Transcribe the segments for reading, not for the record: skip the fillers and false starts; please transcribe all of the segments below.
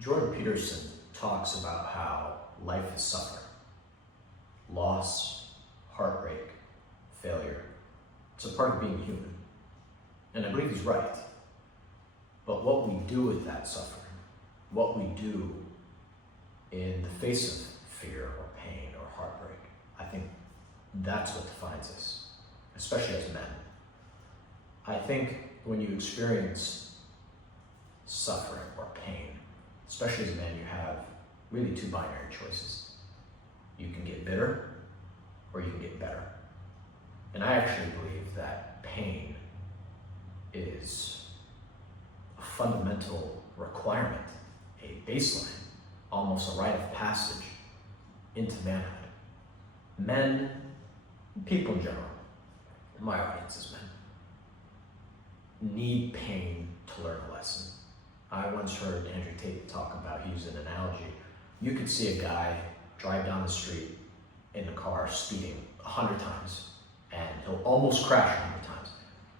Jordan Peterson talks about how life is suffering. Loss, heartbreak, failure. It's a part of being human. And I believe he's right. But what we do with that suffering, what we do in the face of fear or pain or heartbreak, I think that's what defines us, especially as men. I think when you experience suffering or pain, especially as men, you have really two binary choices. You can get bitter or you can get better. And I actually believe that pain is a fundamental requirement, a baseline, almost a rite of passage into manhood. Men, people in general, my audience is men, need pain to learn a lesson. I once heard Andrew Tate talk about, he used an analogy. You could see a guy drive down the street in a car speeding 100 times, and he'll almost crash 100 times,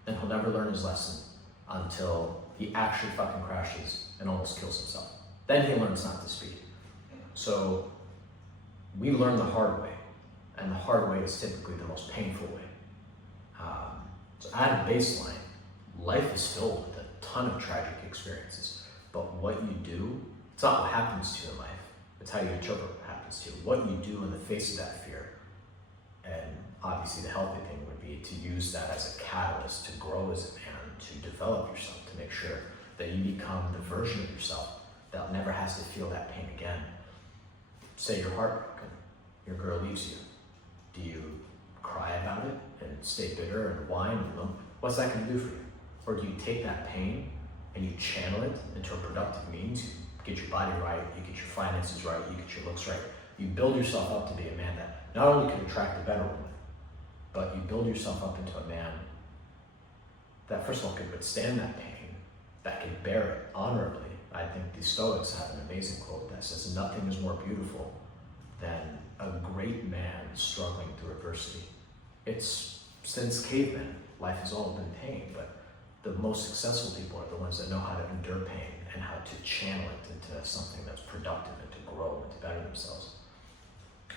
and he'll never learn his lesson until he actually fucking crashes and almost kills himself. Then he learns not to speed. So we learn the hard way, and the hard way is typically the most painful way. So at a baseline, life is filled with a ton of tragic experiences, but what you do, it's not what happens to you in life, it's how you interpret what happens to you. What you do in the face of that fear, and obviously the healthy thing would be to use that as a catalyst to grow as a man, to develop yourself, to make sure that you become the version of yourself that never has to feel that pain again. Say you're heartbroken, your girl leaves you. Do you cry about it and stay bitter and whine and limp? What's that going to do for you? Or do you take that pain and you channel it into a productive means? You get your body right, you get your finances right, you get your looks right. You build yourself up to be a man that not only can attract a better woman, but you build yourself up into a man that first of all could withstand that pain, that can bear it honorably. I think the Stoics have an amazing quote that says, "Nothing is more beautiful than a great man struggling through adversity." It's, since cavemen, life has all been pain, but the most successful people are the ones that know how to endure pain and how to channel it into something that's productive and to grow and to better themselves.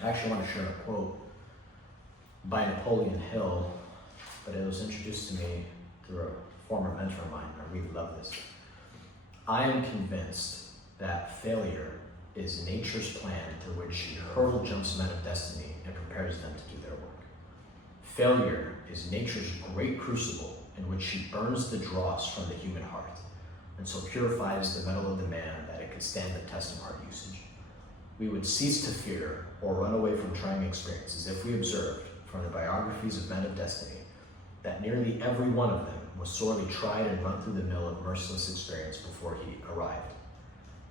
I actually want to share a quote by Napoleon Hill, but it was introduced to me through a former mentor of mine. I really love this. "I am convinced that failure is nature's plan through which she hurl jumps men of destiny and prepares them to do their work. Failure is nature's great crucible in which she burns the dross from the human heart, and so purifies the metal of the man that it could stand the test of hard usage. We would cease to fear or run away from trying experiences if we observed from the biographies of men of destiny that nearly every one of them was sorely tried and run through the mill of merciless experience before he arrived.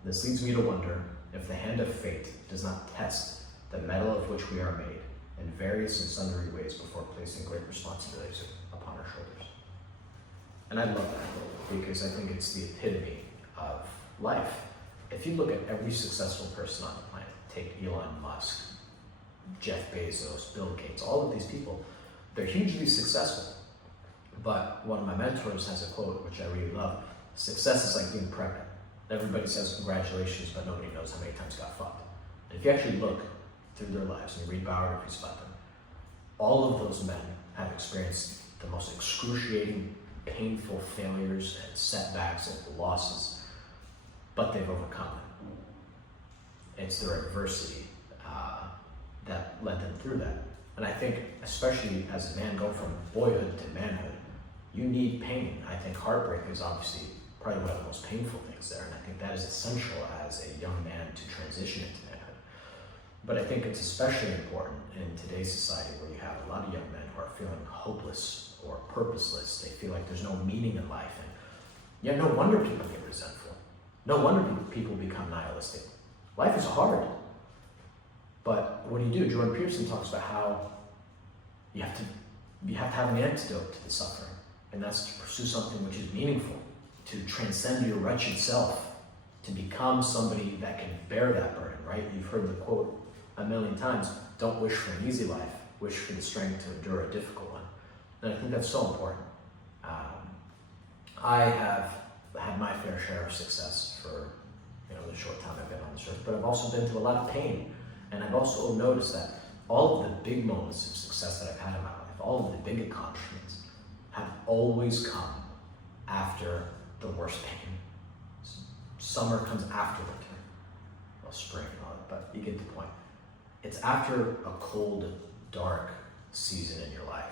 This leads me to wonder if the hand of fate does not test the metal of which we are made in various and sundry ways before placing great responsibilities upon our shoulders." And I love that quote because I think it's the epitome of life. If you look at every successful person on the planet, take Elon Musk, Jeff Bezos, Bill Gates, all of these people, they're hugely successful. But one of my mentors has a quote which I really love: "Success is like being pregnant. Everybody says congratulations, but nobody knows how many times got fucked." And if you actually look through their lives and you read biographies about them, all of those men have experienced the most excruciating, painful failures and setbacks and losses, but they've overcome it. It's their adversity that led them through that. And I think, especially as a man going from boyhood to manhood, you need pain. I think heartbreak is obviously probably one of the most painful things there, and I think that is essential as a young man to transition into manhood. But I think it's especially important in today's society where you have a lot of young men who are feeling hopeless or purposeless. They feel like there's no meaning in life, and yeah, no wonder people get resentful. No wonder people become nihilistic. Life is hard. But what do? Jordan Peterson talks about how you have to have an antidote to the suffering, and that's to pursue something which is meaningful, to transcend your wretched self, to become somebody that can bear that burden, right? You've heard the quote a million times, "Don't wish for an easy life, wish for the strength to endure a difficult one." And I think that's so important. I have had my fair share of success for the short time I've been on this earth, but I've also been through a lot of pain. And I've also noticed that all of the big moments of success that I've had in my life, all of the big accomplishments, have always come after the worst pain. Summer comes after winter. Well, spring and all that, but you get the point. It's after a cold, dark season in your life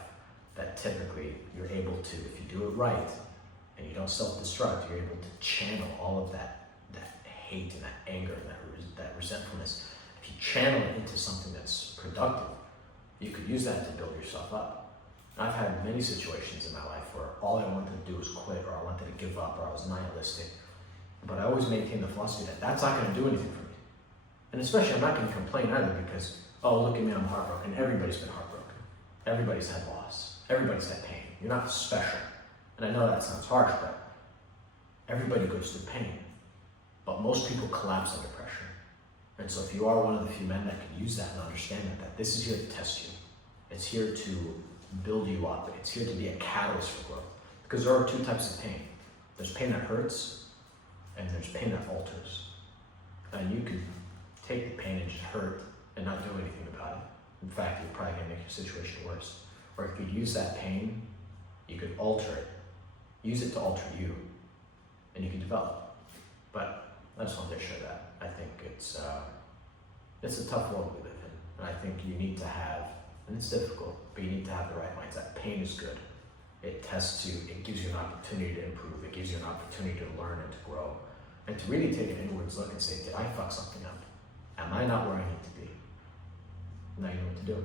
that typically you're able to, if you do it right, and you don't self-destruct, you're able to channel all of that hate and that anger and that resentfulness. If you channel it into something that's productive, you could use that to build yourself up. And I've had many situations in my life where all I wanted to do was quit, or I wanted to give up, or I was nihilistic. But I always maintain the philosophy that that's not going to do anything for me. And especially, I'm not going to complain either because, oh, look at me, I'm heartbroken. Everybody's been heartbroken. Everybody's had loss. Everybody's had pain. You're not special. And I know that sounds harsh, but everybody goes through pain. But most people collapse under pressure. And so if you are one of the few men that can use that and understand that this is here to test you. It's here to build you up. It's here to be a catalyst for growth. Because there are two types of pain. There's pain that hurts, and there's pain that alters. And you could take the pain and just hurt and not do anything about it. In fact, you're probably going to make your situation worse. Or if you could use that pain, you could alter it. Use it to alter you, and you can develop. But I just wanted to share that. I think it's a tough world we live in. And I think you need to have, and it's difficult, but you need to have the right mindset. Pain is good. It tests you, it gives you an opportunity to improve, it gives you an opportunity to learn and to grow. And to really take an inwards look and say, did I fuck something up? Am I not where I need to be? Now you know what to do.